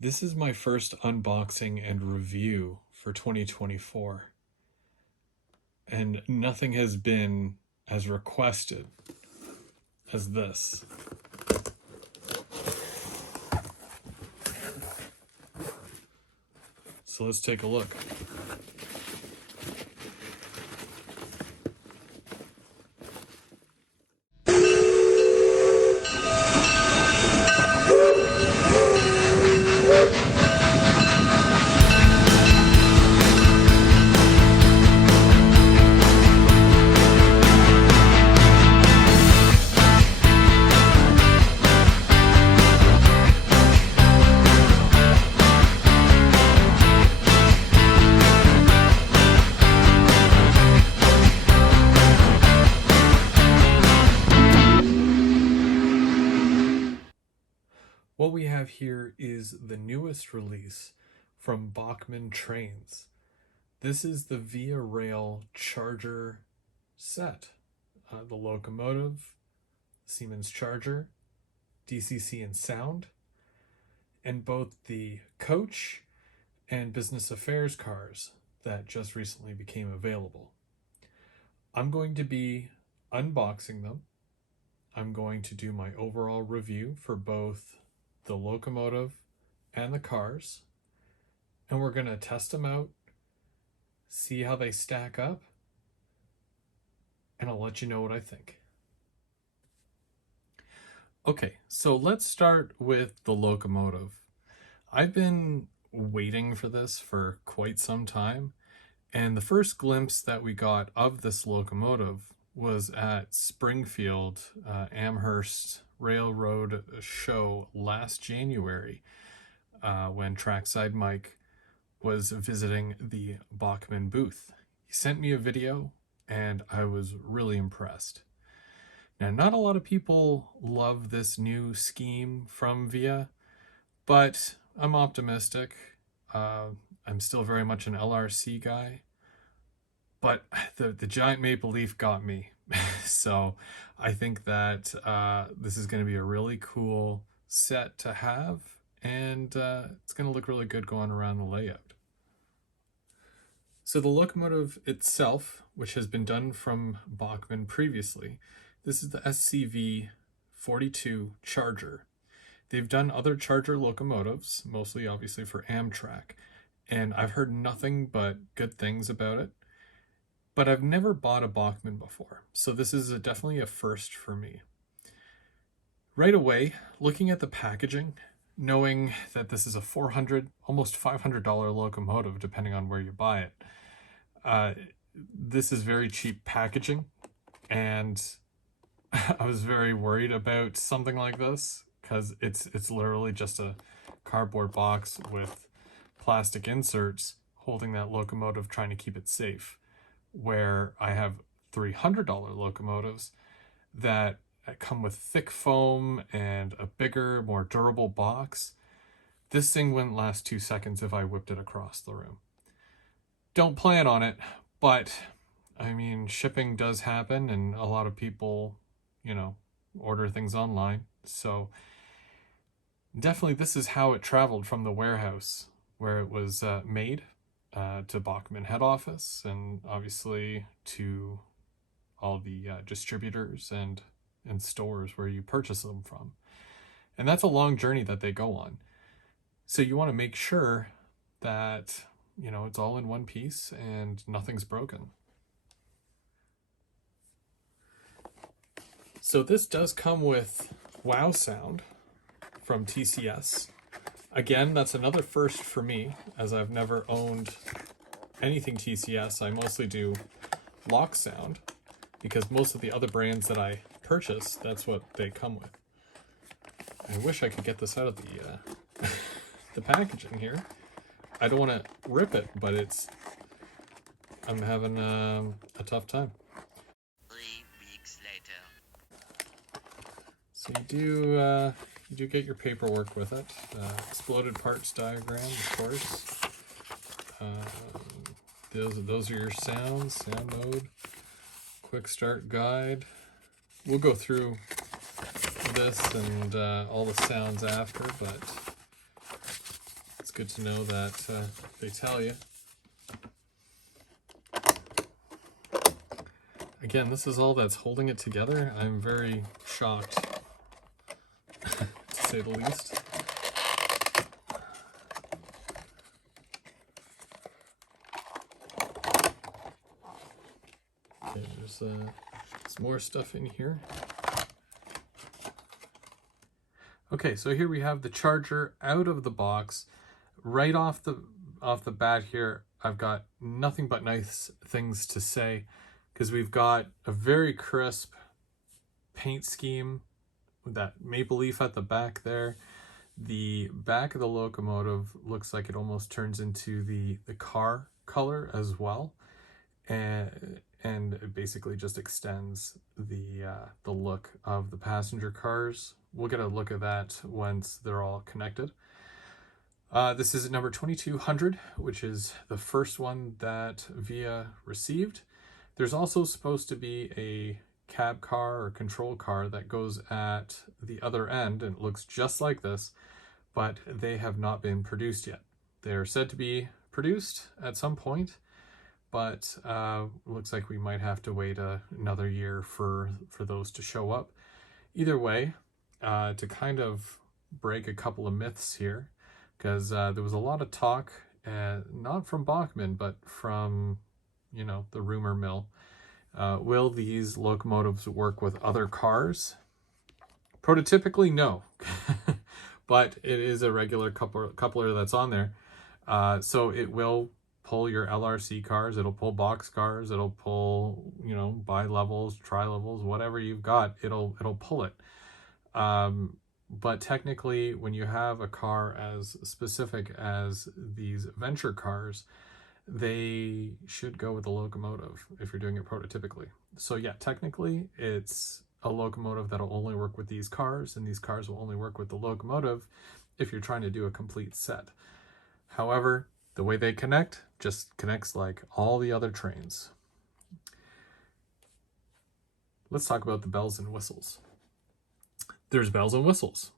This is my first unboxing and review for 2024, and nothing has been as requested as this. So let's take a look. What we have here is the newest release from Bachmann Trains. This is the Via Rail Charger set. The Locomotive, Siemens Charger, DCC and Sound, and both the coach and business affairs cars that just recently became available. I'm going to be unboxing them. I'm going to do my overall review for both the Locomotive and the cars, and we're going to test them out, see how they stack up, and I'll let you know what I think. Okay, so let's start with the Locomotive. I've been waiting for this for quite some time, and the first glimpse that we got of this Locomotive was at Springfield Amherst Railroad Show last January when Trackside Mike was visiting the Bachmann booth. He sent me a video and I was really impressed. Now, not a lot of people love this new scheme from Via, but I'm optimistic. I'm still very much an LRC guy, but the giant maple leaf got me. So I think that this is going to be a really cool set to have, and it's going to look really good going around the layout. So the Locomotive itself, which has been done from Bachmann previously, this is the SCV 42 Charger. They've done other Charger locomotives, mostly obviously for Amtrak, and I've heard nothing but good things about it. But I've never bought a Bachmann before, so this is definitely a first for me. Right away, looking at the packaging, knowing that this is a $400, almost $500 locomotive, depending on where you buy it, this is very cheap packaging, and I was very worried about something like this because it's literally just a cardboard box with plastic inserts holding that locomotive, trying to keep it safe. Where I have $300 locomotives that come with thick foam and a bigger, more durable box. This thing wouldn't last 2 seconds if I whipped it across the room. Don't plan on it, but I mean, shipping does happen, and a lot of people, order things online. So definitely this is how it traveled from the warehouse where it was made to Bachmann head office, and obviously to all the distributors and stores where you purchase them from. And that's a long journey that they go on. So you want to make sure that, it's all in one piece and nothing's broken. So this does come with wow sound from TCS. Again, that's another first for me, as I've never owned anything TCS. I mostly do lock sound, because most of the other brands that I purchase, that's what they come with. I wish I could get this out of the the packaging here. I don't want to rip it, but I'm having a tough time. 3 weeks later. So you do get your paperwork with it. Exploded parts diagram, of course. Those are your sound mode, quick start guide. We'll go through this and all the sounds after, but good to know that they tell you. Again, this is all that's holding it together. I'm very shocked, to say the least. Okay, there's some more stuff in here. Okay, so here we have the charger out of the box. Right off the bat here, I've got nothing but nice things to say, because we've got a very crisp paint scheme with that maple leaf at the back there. The back of the Locomotive looks like it almost turns into the car color as well, and it basically just extends the look of the passenger cars. We'll get a look at that once they're all connected. This is number 2200, which is the first one that Via received. There's also supposed to be a cab car or control car that goes at the other end and it looks just like this, but they have not been produced yet. They're said to be produced at some point, but looks like we might have to wait another year for those to show up. Either way, to kind of break a couple of myths here, because there was a lot of talk, not from Bachmann, but from, you know, the rumor mill. Will these locomotives work with other cars? Prototypically, no. But it is a regular coupler that's on there. So it will pull your LRC cars, it'll pull box cars, it'll pull, you know, bi-levels, tri-levels, whatever you've got, it'll pull it. But technically, when you have a car as specific as these venture cars, they should go with the Locomotive if you're doing it prototypically. So yeah, technically it's a Locomotive that'll only work with these cars, and these cars will only work with the Locomotive if you're trying to do a complete set. However, the way they connect just connects like all the other trains. Let's talk about the bells and whistles. There's bells and whistles.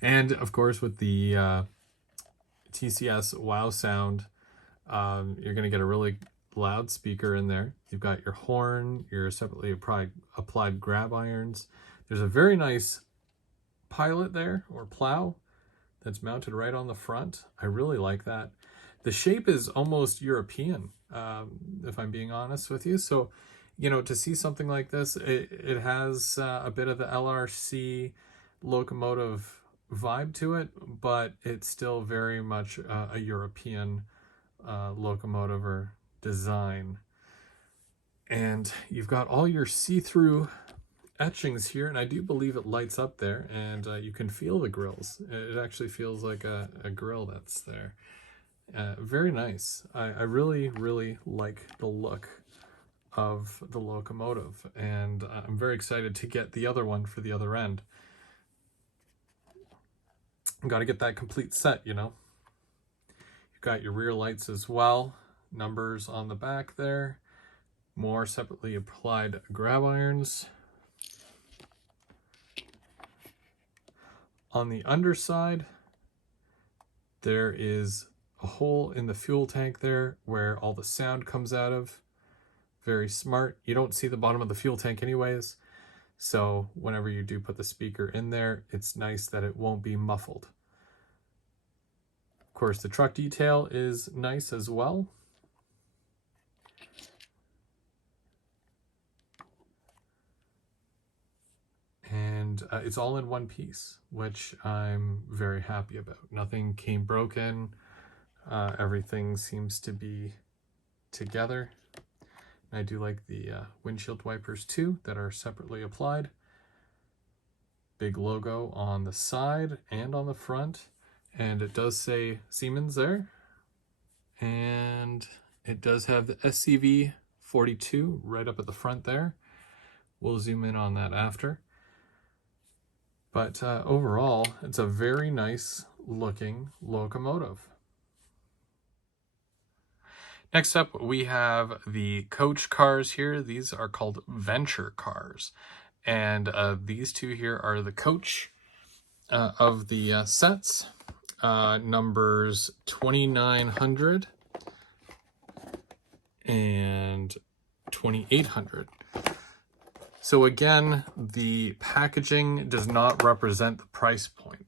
And of course, with the TCS Wow Sound, you're going to get a really loud speaker in there. You've got your horn, your separately applied grab irons. There's a very nice pilot there, or plow, that's mounted right on the front. I really like that. The shape is almost European, if I'm being honest with you. So, you know, to see something like this, it has a bit of the LRC Locomotive vibe to it, but it's still very much a European locomotive or design. And you've got all your see-through etchings here, and I do believe it lights up there, and you can feel the grills. It actually feels like a grill that's there. Very nice. I really, really like the look of the Locomotive, and I'm very excited to get the other one for the other end. Got to get that complete set, you know. You've got your rear lights as well, numbers on the back there, more separately applied grab irons. On the underside, there is a hole in the fuel tank there where all the sound comes out of. Very smart. You don't see the bottom of the fuel tank anyways, so whenever you do put the speaker in there, it's nice that it won't be muffled. Of course, the truck detail is nice as well. And it's all in one piece, which I'm very happy about. Nothing came broken. Everything seems to be together. I do like the windshield wipers too that are separately applied. Big logo on the side and on the front. And it does say Siemens there. And it does have the SCV 42 right up at the front there. We'll zoom in on that after. But overall, it's a very nice looking locomotive. Next up, we have the coach cars here. These are called venture cars. And these two here are the coach of the sets. numbers 2900 and 2800. So again, the packaging does not represent the price point.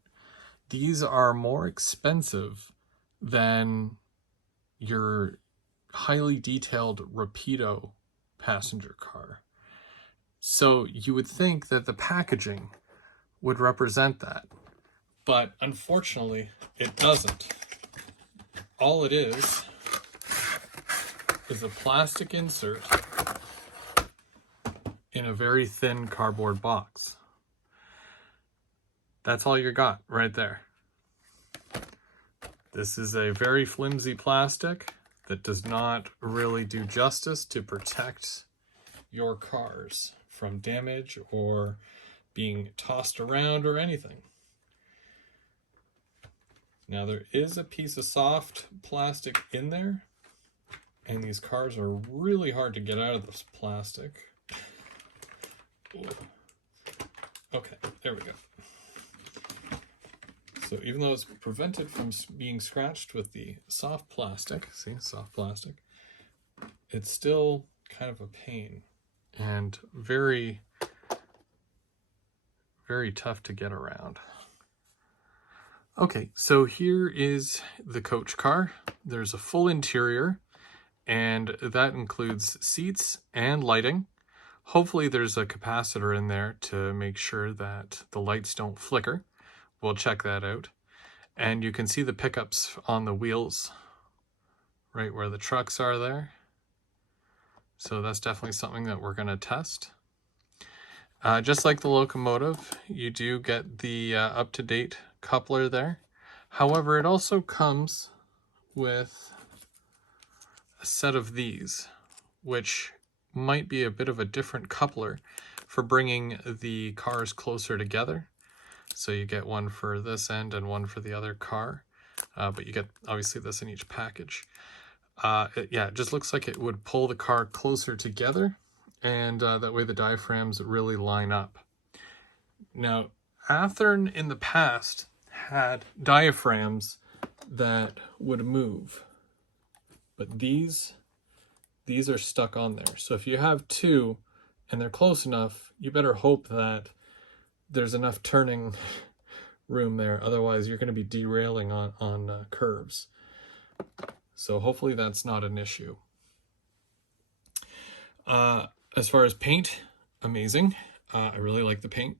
These are more expensive than your highly detailed Rapido passenger car. So you would think that the packaging would represent that, but unfortunately it doesn't. All it is a plastic insert in a very thin cardboard box. That's all you got right there. This is a very flimsy plastic that does not really do justice to protect your cars from damage or being tossed around or anything. Now there is a piece of soft plastic in there, and these cars are really hard to get out of this plastic. Ooh. Okay, there we go. So even though it's prevented from being scratched with the soft plastic, see, soft plastic, it's still kind of a pain and very, very tough to get around. Okay, so here is the coach car. There's a full interior, and that includes seats and lighting. Hopefully there's a capacitor in there to make sure that the lights don't flicker. We'll check that out. And you can see the pickups on the wheels right where the trucks are there. So that's definitely something that we're going to test. Just like the Locomotive, you do get the up-to-date coupler there. However, it also comes with a set of these, which might be a bit of a different coupler for bringing the cars closer together. So you get one for this end and one for the other car, but you get obviously this in each package. It just looks like it would pull the car closer together, and that way the diaphragms really line up. Now, Athearn in the past had diaphragms that would move, but these are stuck on there. So if you have two and they're close enough, you better hope that there's enough turning room there. Otherwise, you're going to be derailing on curves. So hopefully that's not an issue. As far as paint, amazing. I really like the paint.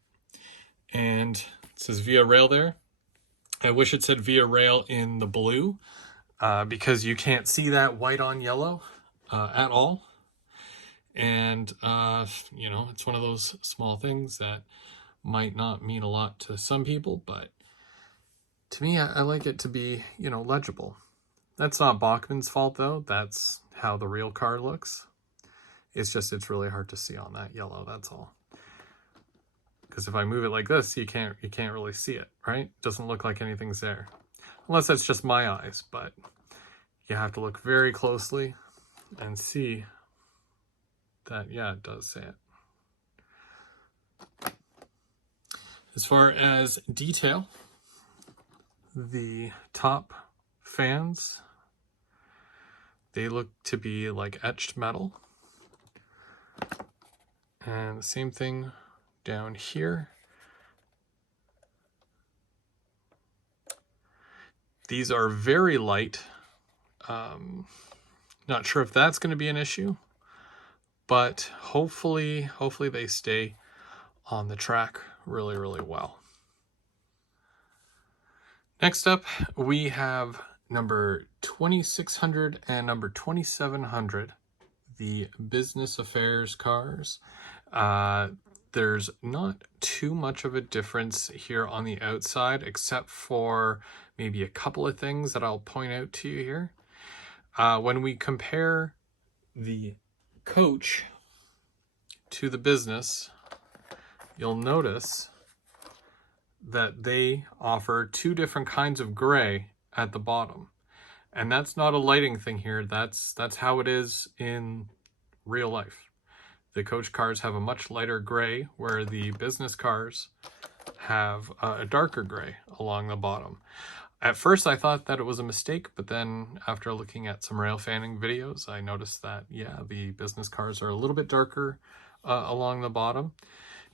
And it says Via Rail there. I wish it said Via Rail in the blue because you can't see that white on yellow at all. And, it's one of those small things that might not mean a lot to some people, but to me, I like it to be, legible. That's not Bachmann's fault, though. That's how the real car looks. It's really hard to see on that yellow, that's all. Because if I move it like this, you can't really see it, right? It doesn't look like anything's there. Unless that's just my eyes, but you have to look very closely and see that, yeah, it does say it. As far as detail, the top fans, they look to be like etched metal. And the same thing down here. These are very light. Not sure if that's going to be an issue, but hopefully they stay on the track really, really well. Next up, we have number 2600 and number 2700, the business affairs cars. There's not too much of a difference here on the outside, except for maybe a couple of things that I'll point out to you here. When we compare the coach to the business, you'll notice that they offer two different kinds of gray at the bottom. And that's not a lighting thing here. That's how it is in real life. The coach cars have a much lighter gray, where the business cars have a darker gray along the bottom. At first I thought that it was a mistake, but then after looking at some rail fanning videos, I noticed that, yeah, the business cars are a little bit darker along the bottom.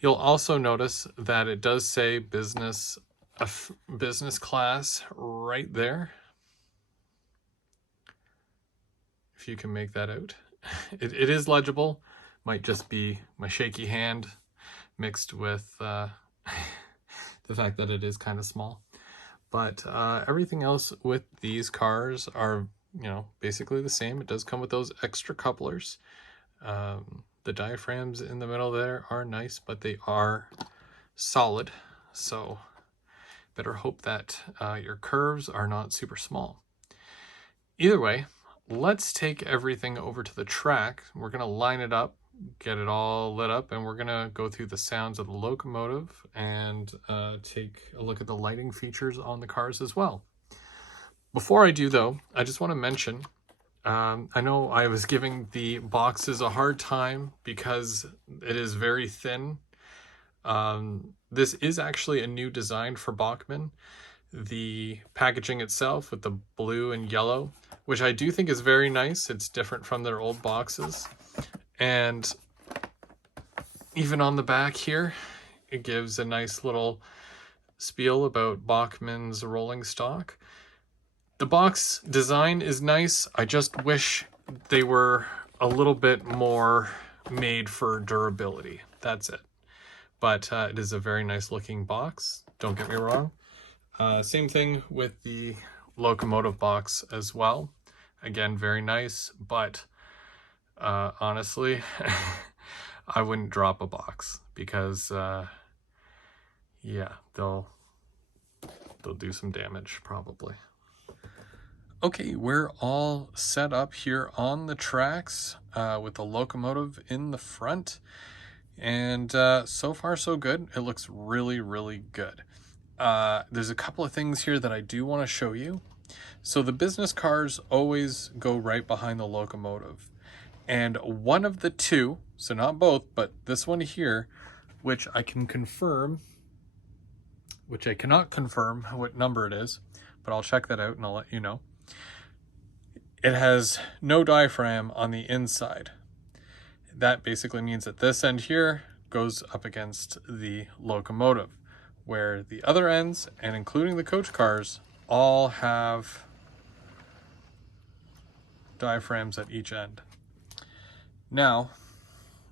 You'll also notice that it does say business class right there, if you can make that out. It is legible, might just be my shaky hand mixed with the fact that it is kind of small. But everything else with these cars are, basically the same. It does come with those extra couplers. The diaphragms in the middle there are nice, but they are solid. So better hope that your curves are not super small. Either way, let's take everything over to the track. We're going to line it up, get it all lit up, and we're going to go through the sounds of the Locomotive and take a look at the lighting features on the cars as well. Before I do, though, I just want to mention, I know I was giving the boxes a hard time because it is very thin. This is actually a new design for Bachmann. The packaging itself with the blue and yellow, which I do think is very nice. It's different from their old boxes. And even on the back here, it gives a nice little spiel about Bachmann's rolling stock. The box design is nice. I just wish they were a little bit more made for durability. That's it. But it is a very nice looking box. Don't get me wrong. Same thing with the Locomotive box as well. Again, very nice, but honestly, I wouldn't drop a box because, yeah, they'll do some damage probably. Okay, we're all set up here on the tracks with the Locomotive in the front. And so far, so good. It looks really, really good. There's a couple of things here that I do want to show you. So the business cars always go right behind the Locomotive. And one of the two, so not both, but this one here, which I can confirm, which I cannot confirm what number it is, but I'll check that out and I'll let you know. It has no diaphragm on the inside. That basically means that this end here goes up against the Locomotive, where the other ends, and including the coach cars, all have diaphragms at each end. Now,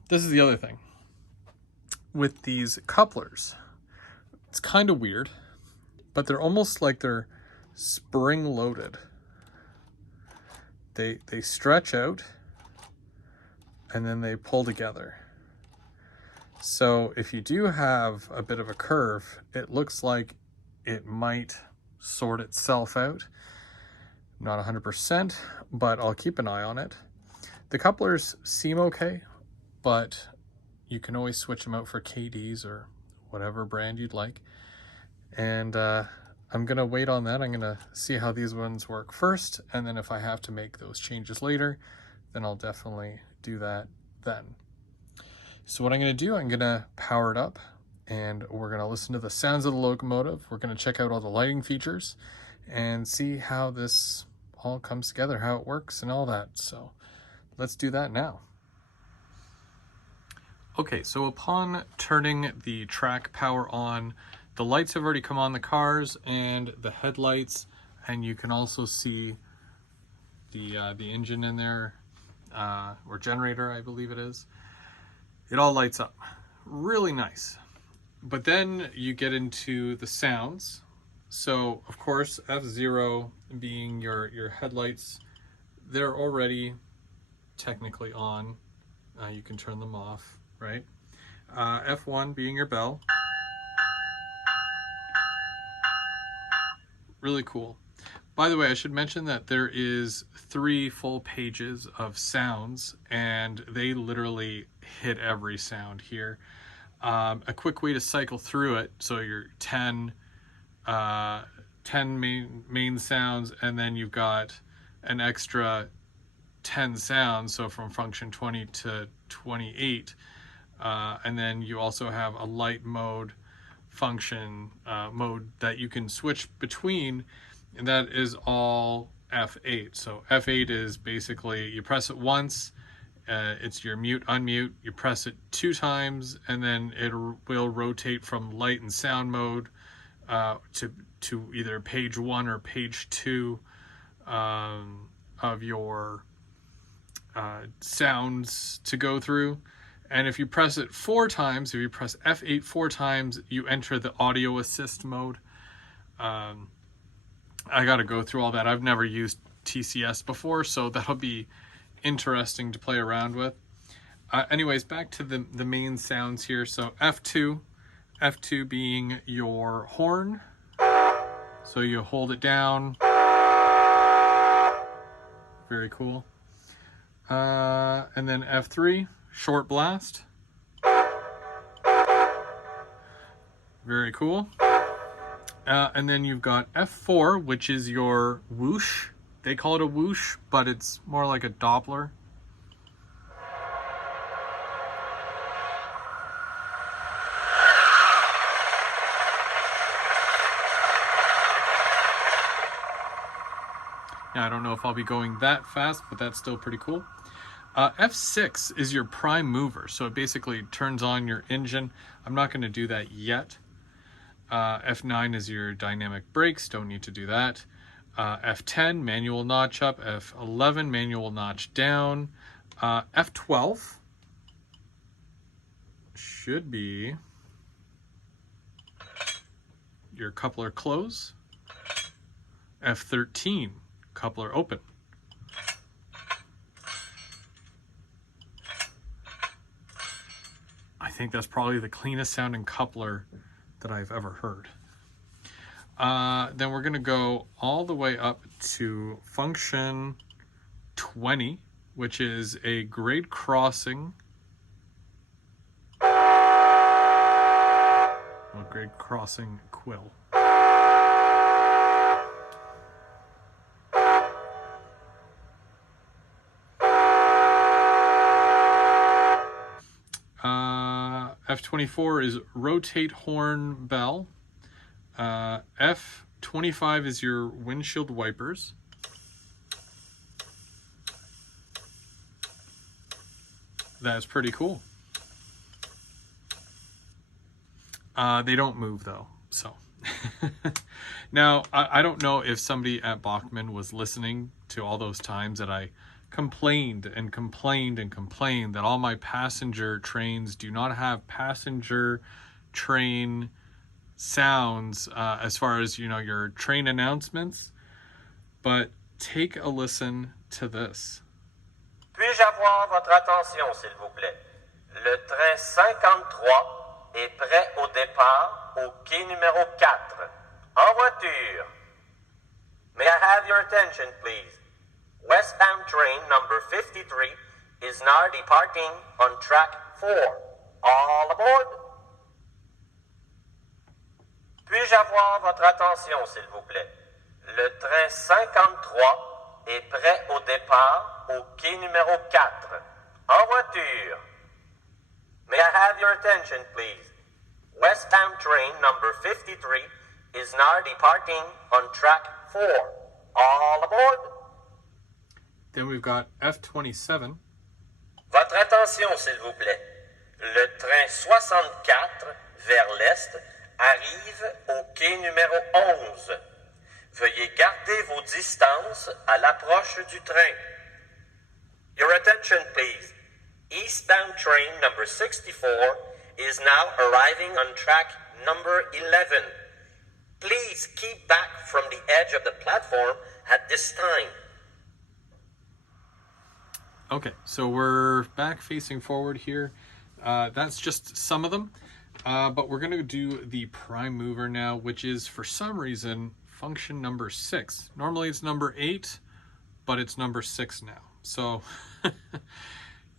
this is the other thing. With these couplers, it's kind of weird, but they're almost like they're spring-loaded. They stretch out, and then they pull together. So if you do have a bit of a curve, it looks like it might sort itself out. Not 100%, but I'll keep an eye on it. The couplers seem okay, but you can always switch them out for KDs or whatever brand you'd like. And I'm going to wait on that. I'm going to see how these ones work first, and then if I have to make those changes later, then I'll definitely do that then. So what I'm going to do, I'm going to power it up, and we're going to listen to the sounds of the Locomotive. We're going to check out all the lighting features and see how this all comes together, how it works and all that. So let's do that now. Okay, so upon turning the track power on, the lights have already come on the cars and the headlights, and you can also see the engine in there, or generator, I believe it is. It all lights up. Really nice. But then you get into the sounds. So, of course, F0 being your headlights, they're already technically on. You can turn them off, right? F1 being your bell. Really cool. By the way, I should mention that there is 3 full pages of sounds, and they literally hit every sound here. A quick way to cycle through it, so your 10 main sounds, and then you've got an extra 10 sounds, so from function 20 to 28, and then you also have a light mode function mode that you can switch between, And that is all F8. So F8 is basically you press it once, it's your mute, unmute. You press it 2 times, and then it will rotate from light and sound mode to either page 1 or page 2 of your sounds to go through. And if you press it 4 times, if you press F8 4 times, you enter the audio assist mode. I got to go through all that. I've never used TCS before, so that'll be interesting to play around with. Anyways, back to the main sounds here. So F2 being your horn. So you hold it down. Very cool. And then F3, short blast. Very cool. And then you've got F4, which is your whoosh. They call it a whoosh, but it's more like a Doppler. Now, I don't know if I'll be going that fast, but that's still pretty cool. F6 is your prime mover, so it basically turns on your engine. I'm not going to do that yet. F9 is your dynamic brakes, don't need to do that. F10, manual notch up. F11, manual notch down. F12 should be your coupler close. F13, coupler open. I think that's probably the cleanest sounding coupler that I've ever heard. Then we're going to go all the way up to function 20, which is a grade crossing. Well, grade crossing quill. F24 is rotate horn bell. F25 is your windshield wipers. That's pretty cool. They don't move though, so. Now, I don't know if somebody at Bachmann was listening to all those times that I complained and complained and complained that all my passenger trains do not have passenger train sounds as far as, you know, your train announcements. But take a listen to this. Puis-je avoir votre attention, s'il vous plaît? Le train 53 est prêt au départ au quai numéro 4. En voiture. May I have your attention, please? Westbound train number 53 is now departing on track 4. All aboard. Puis-je avoir votre attention, s'il vous plaît? Le train 53 est prêt au départ au quai numéro 4. En voiture. May I have your attention, please? Westbound train number 53 is now departing on track 4. All aboard. Then we've got F27. Votre attention, s'il vous plaît. Le train 64 vers l'est arrive au quai numéro 11. Veuillez garder vos distances à l'approche du train. Your attention, please. Eastbound train number 64 is now arriving on track number 11. Please keep back from the edge of the platform at this time. Okay, so we're back facing forward here. That's just some of them. But we're going to do the prime mover now, which is, for some reason, function number 6. Normally it's number 8, but it's number 6 now. So,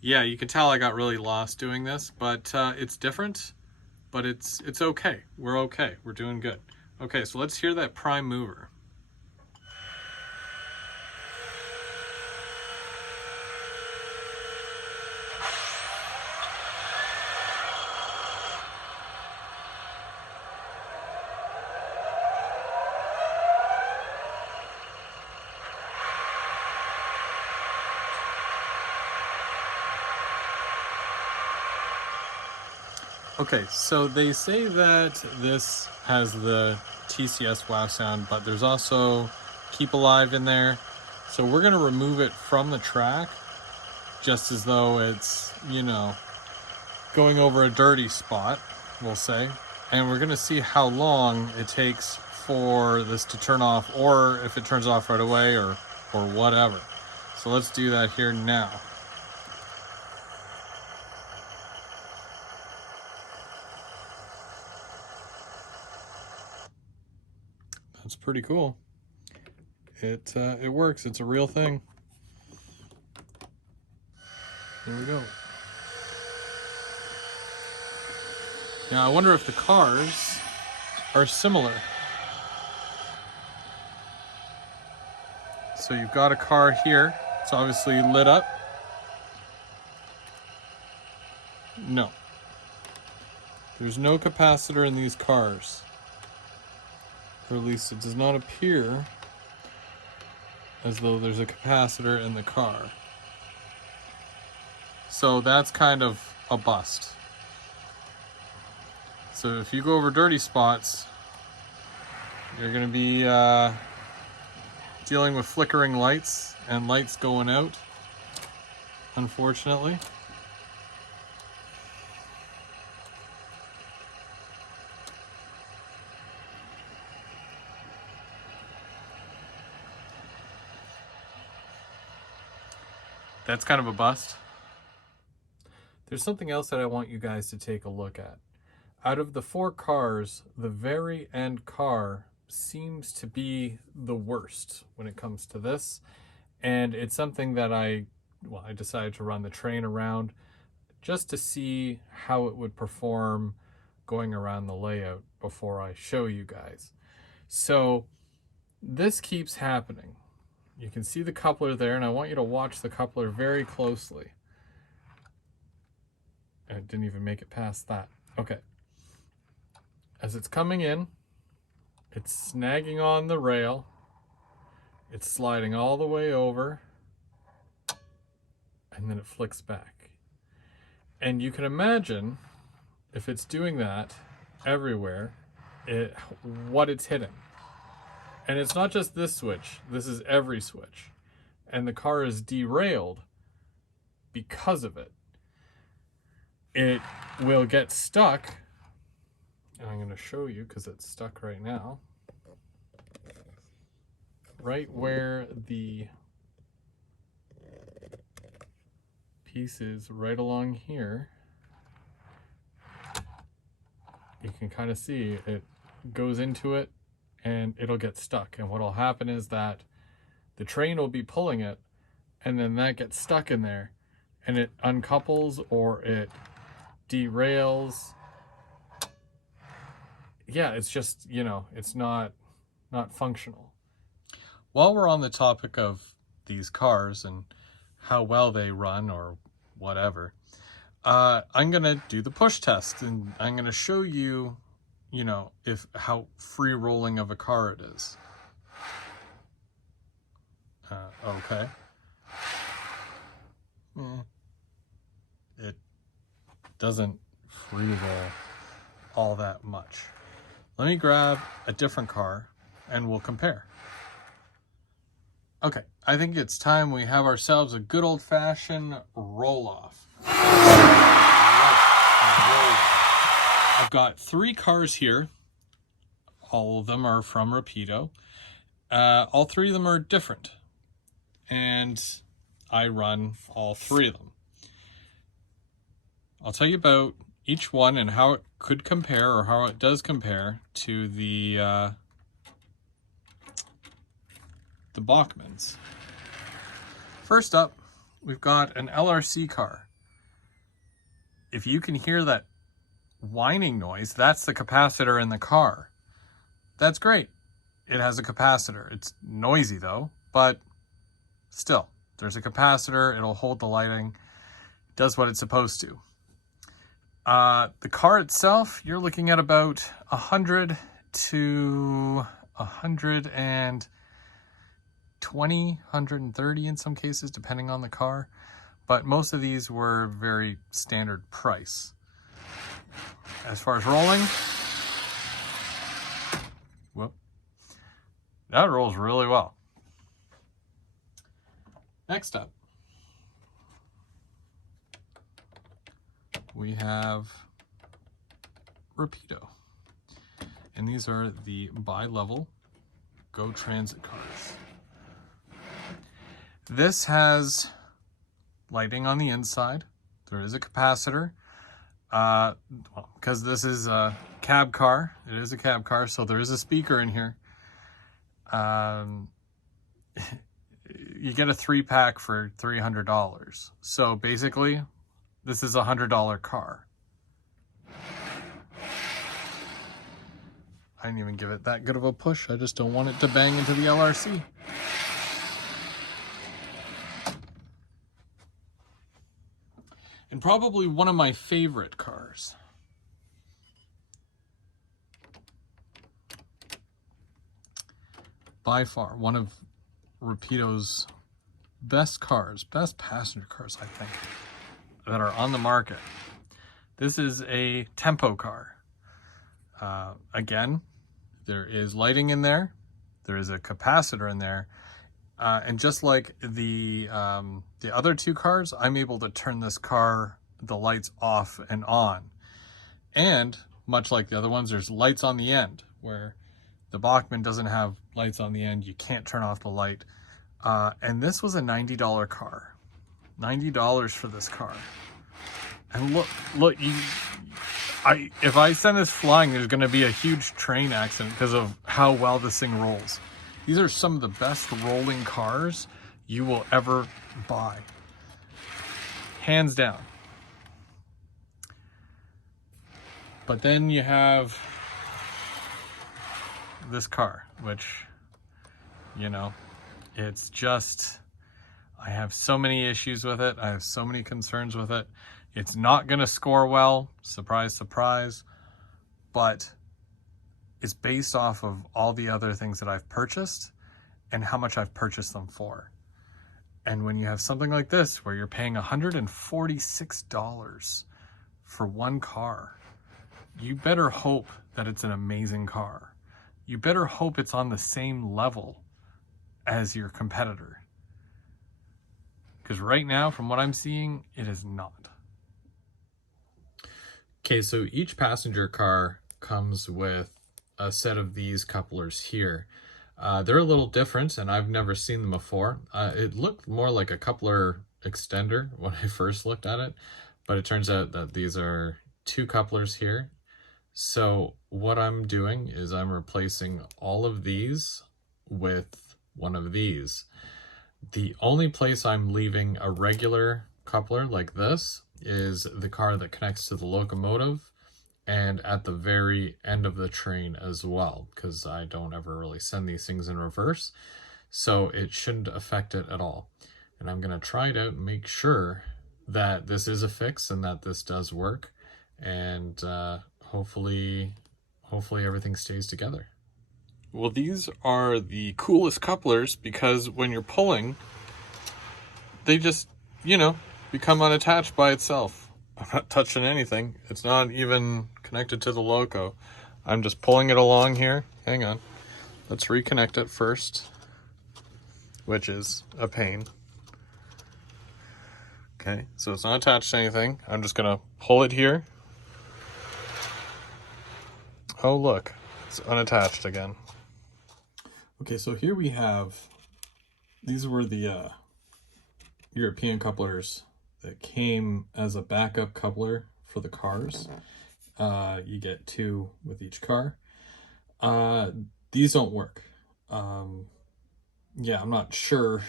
yeah, you can tell I got really lost doing this, but it's different, but it's okay. We're okay. We're doing good. Okay, so let's hear that prime mover. Okay, so they say that this has the TCS wow sound, but there's also Keep Alive in there. So we're going to remove it from the track, just as though it's, you know, going over a dirty spot, we'll say. And we're going to see how long it takes for this to turn off, or if it turns off right away, or whatever. So let's do that here now. That's pretty cool. It works. It's a real thing. There we go. Now I wonder if the cars are similar. So you've got a car here. It's obviously lit up. No. There's no capacitor in these cars. Or at least it does not appear as though there's a capacitor in the car. So that's kind of a bust. So if you go over dirty spots, you're going to be dealing with flickering lights and lights going out, unfortunately. That's kind of a bust. There's something else that I want you guys to take a look at. Out of the 4 cars, the very end car seems to be the worst when it comes to this. And it's something that I decided to run the train around just to see how it would perform going around the layout before I show you guys. So this keeps happening. You can see the coupler there, and I want you to watch the coupler very closely. I didn't even make it past that. Okay. As it's coming in, it's snagging on the rail. It's sliding all the way over, and then it flicks back. And you can imagine, if it's doing that everywhere, what it's hitting. And it's not just this switch, this is every switch. And the car is derailed because of it. It will get stuck, and I'm going to show you because it's stuck right now. Right where the piece is, right along here, you can kind of see it goes into it and it'll get stuck. And what'll happen is that the train will be pulling it, and then that gets stuck in there, and it uncouples or it derails. Yeah, it's just, you know, it's not functional. While we're on the topic of these cars and how well they run or whatever, I'm gonna do the push test, and I'm gonna show you, you know, how free rolling of a car it is. Okay. It doesn't free roll all that much. Let me grab a different car and we'll compare. Okay, I think it's time we have ourselves a good old-fashioned roll-off. I've got 3 cars here. All of them are from Rapido. All 3 of them are different, and I run all 3 of them. I'll tell you about each one and how it could compare, or how it does compare, to the Bachmanns. First up, we've got an LRC car. If you can hear that whining noise, that's the capacitor in the car. That's great. It has a capacitor. It's noisy though, but still, there's a capacitor. It'll hold the lighting. It does what it's supposed to. The car itself, you're looking at about 100 to 120, 130 in some cases, depending on the car. But most of these were very standard price. as far as rolling, whoop, that rolls really well. Next up, we have Rapido. And these are the bi-level Go Transit cars. This has lighting on the inside. There is a capacitor. Because this is a cab car. It is a cab car, so there is a speaker in here. You get a 3-pack for $300. So basically, this is a $100 car. I didn't even give it that good of a push. I just don't want it to bang into the LRC. And probably one of my favorite cars. By far, one of Rapido's best cars, best passenger cars, I think, that are on the market. This is a tempo car. Again, there is lighting in there. There is a capacitor in there. And just like the other two cars, I'm able to turn this car, the lights off and on. And much like the other ones, there's lights on the end, where the Bachmann doesn't have lights on the end. You can't turn off the light. And this was a $90 car. $90 for this car. And look, if I send this flying, there's going to be a huge train accident because of how well this thing rolls. These are some of the best rolling cars you will ever buy. Hands down. But then you have this car, which, you know, it's just, I have so many issues with it. I have so many concerns with it. It's not going to score well, surprise, surprise, but it's based off of all the other things that I've purchased and how much I've purchased them for. And when you have something like this, where you're paying $146 for one car, you better hope that it's an amazing car. You better hope it's on the same level as your competitor. Because right now, from what I'm seeing, it is not. Okay, so each passenger car comes with a set of these couplers here. They're a little different, and I've never seen them before. It looked more like a coupler extender when I first looked at it, but it turns out that these are two couplers here. So what I'm doing is I'm replacing all of these with one of these. The only place I'm leaving a regular coupler like this is the car that connects to the locomotive and at the very end of the train as well, because I don't ever really send these things in reverse, so it shouldn't affect it at all. And I'm going to try it out and make sure that this is a fix and that this does work, and hopefully everything stays together. Well, these are the coolest couplers because when you're pulling, they just, become unattached by itself. I'm not touching anything. It's not even connected to the loco. I'm just pulling it along here. Hang on. Let's reconnect it first, which is a pain. Okay, so it's not attached to anything. I'm just gonna pull it here. Oh, look, it's unattached again. Okay, so here we have, these were the European couplers that came as a backup coupler for the cars. You get two with each car. These don't work. Yeah, I'm not sure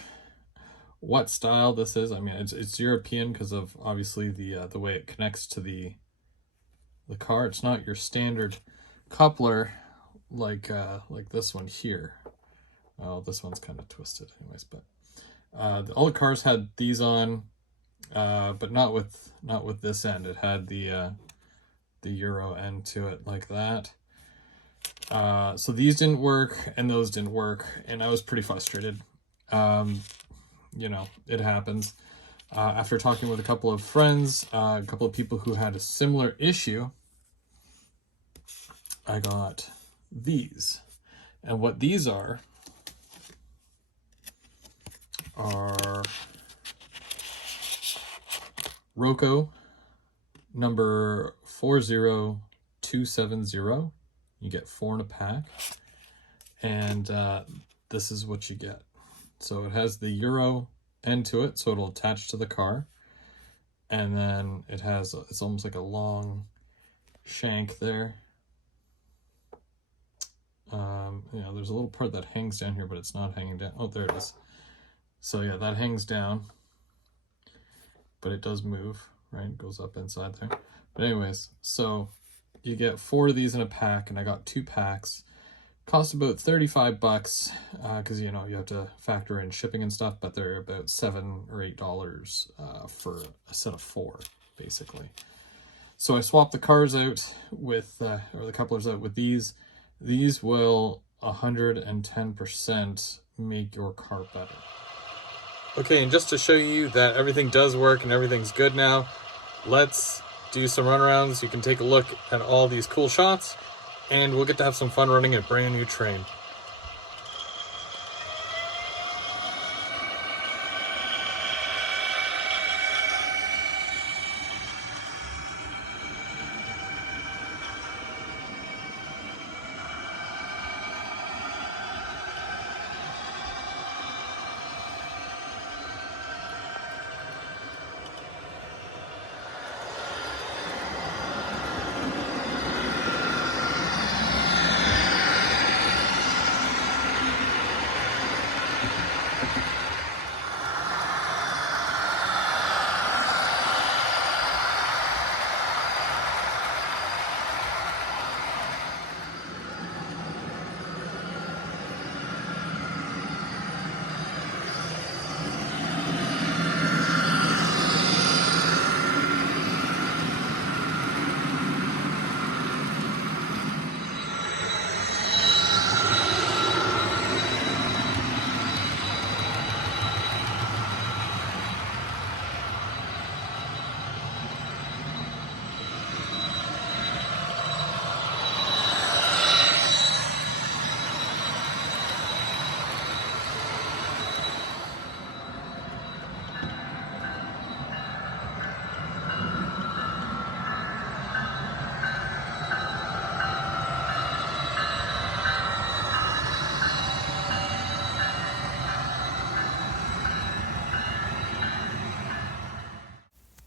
what style this is. I mean, it's European because of obviously the way it connects to the car. It's not your standard coupler like this one here. Oh, this one's kind of twisted anyways, but all the cars had these on, but not with this end. It had the Euro end to it like that. So these didn't work and those didn't work, and I was pretty frustrated. It happens. After talking with a couple of friends, a couple of people who had a similar issue, I got these. And what these are Roco number 40270. You get 4 in a pack. And this is what you get. So it has the Euro end to it, so it'll attach to the car. And then it has, it's almost like a long shank there. There's a little part that hangs down here, but it's not hanging down. Oh, there it is. So yeah, that hangs down, but it does move, right? It goes up inside there. But anyways, so you get 4 of these in a pack, and I got 2 packs. Cost about $35, because you have to factor in shipping and stuff, but they're about $7 or $8 for a set of 4, basically. So I swapped the cars out with, or the couplers out with these. These will 110% make your car better. Okay, and just to show you that everything does work and everything's good now, let's do some runarounds. You can take a look at all these cool shots, and we'll get to have some fun running a brand new train.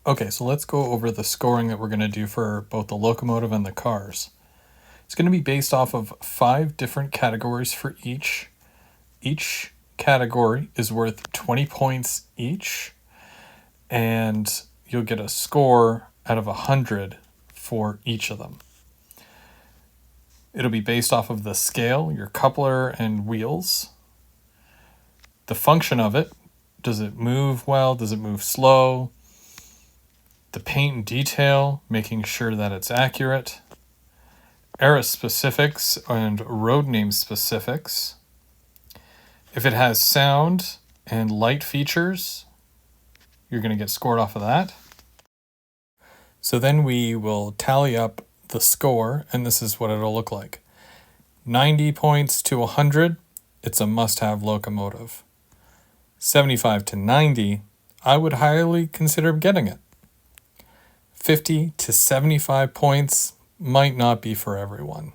Okay, so let's go over the scoring that we're going to do for both the locomotive and the cars. It's going to be based off of 5 different categories for each. Each category is worth 20 points each, and you'll get a score out of 100 for each of them. It'll be based off of the scale, your coupler and wheels, the function of it. Does it move well? Does it move slow? The paint and detail, making sure that it's accurate. Era specifics and road name specifics. If it has sound and light features, you're going to get scored off of that. So then we will tally up the score, and this is what it'll look like. 90 points to 100, it's a must-have locomotive. 75 to 90, I would highly consider getting it. 50 to 75 points might not be for everyone.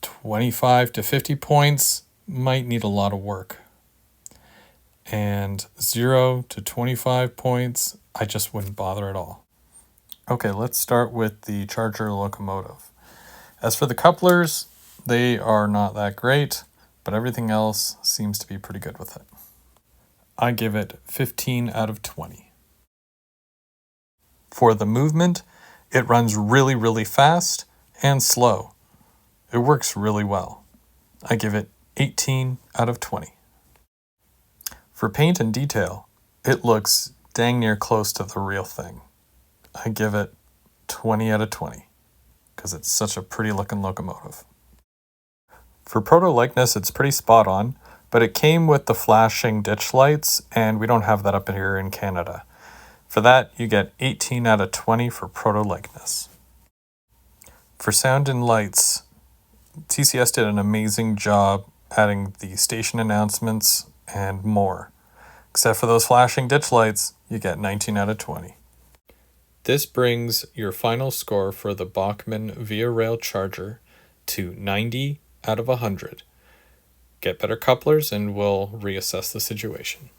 25 to 50 points might need a lot of work. And 0 to 25 points, I just wouldn't bother at all. Okay, let's start with the Charger locomotive. As for the couplers, they are not that great, but everything else seems to be pretty good with it. I give it 15 out of 20. For the movement, it runs really, really fast and slow. It works really well. I give it 18 out of 20. For paint and detail, it looks dang near close to the real thing. I give it 20 out of 20 because it's such a pretty looking locomotive. For proto-likeness, it's pretty spot on, but it came with the flashing ditch lights, and we don't have that up here in Canada. For that, you get 18 out of 20 for proto-likeness. For sound and lights, TCS did an amazing job adding the station announcements and more. Except for those flashing ditch lights, you get 19 out of 20. This brings your final score for the Bachmann Via Rail Charger to 90 out of 100. Get better couplers and we'll reassess the situation.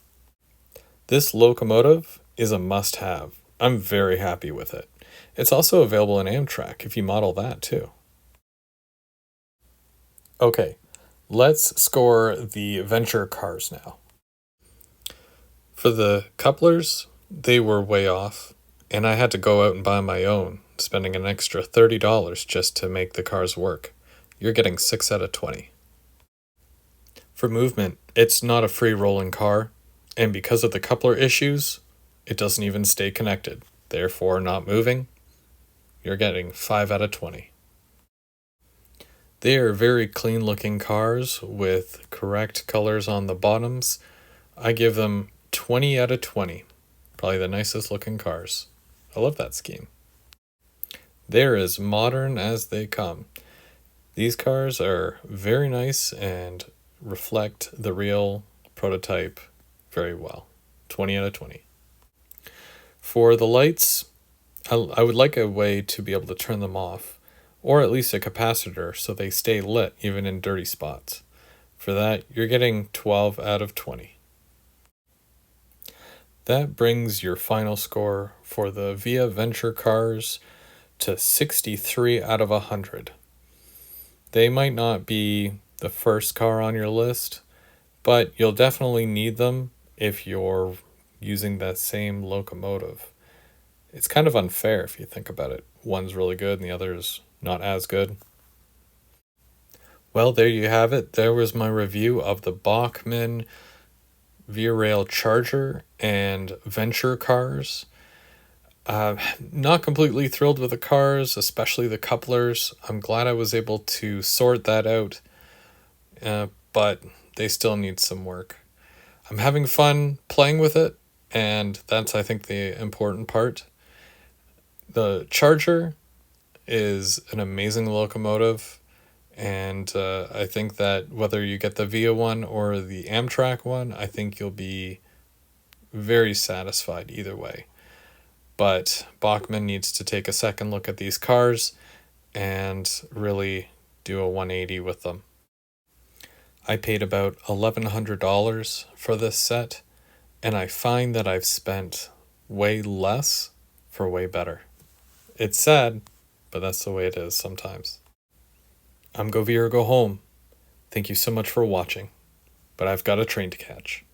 This locomotive is a must-have. I'm very happy with it. It's also available in Amtrak if you model that too. Okay, let's score the Venture cars now. For the couplers, they were way off, and I had to go out and buy my own, spending an extra $30 just to make the cars work. You're getting 6 out of 20. For movement, it's not a free rolling car, and because of the coupler issues, it doesn't even stay connected, therefore not moving. You're getting 5 out of 20. They are very clean looking cars with correct colors on the bottoms. I give them 20 out of 20. Probably the nicest looking cars. I love that scheme. They're as modern as they come. These cars are very nice and reflect the real prototype very well. 20 out of 20. For the lights, I would like a way to be able to turn them off, or at least a capacitor so they stay lit even in dirty spots. For that, you're getting 12 out of 20. That brings your final score for the Via Venture cars to 63 out of 100. They might not be the first car on your list, but you'll definitely need them if you're using that same locomotive. It's kind of unfair if you think about it. One's really good and the other's not as good. Well, there you have it. There was my review of the Bachmann Via Rail Charger and Venture cars. Not completely thrilled with the cars, especially the couplers. I'm glad I was able to sort that out, but they still need some work. I'm having fun playing with it, and that's, I think, the important part. The Charger is an amazing locomotive, and I think that whether you get the Via one or the Amtrak one, I think you'll be very satisfied either way. But Bachmann needs to take a second look at these cars and really do a 180 with them. I paid about $1,100 for this set, and I find that I've spent way less for way better. It's sad, but that's the way it is sometimes. I'm Go Veer, Go Home. Thank you so much for watching, but I've got a train to catch.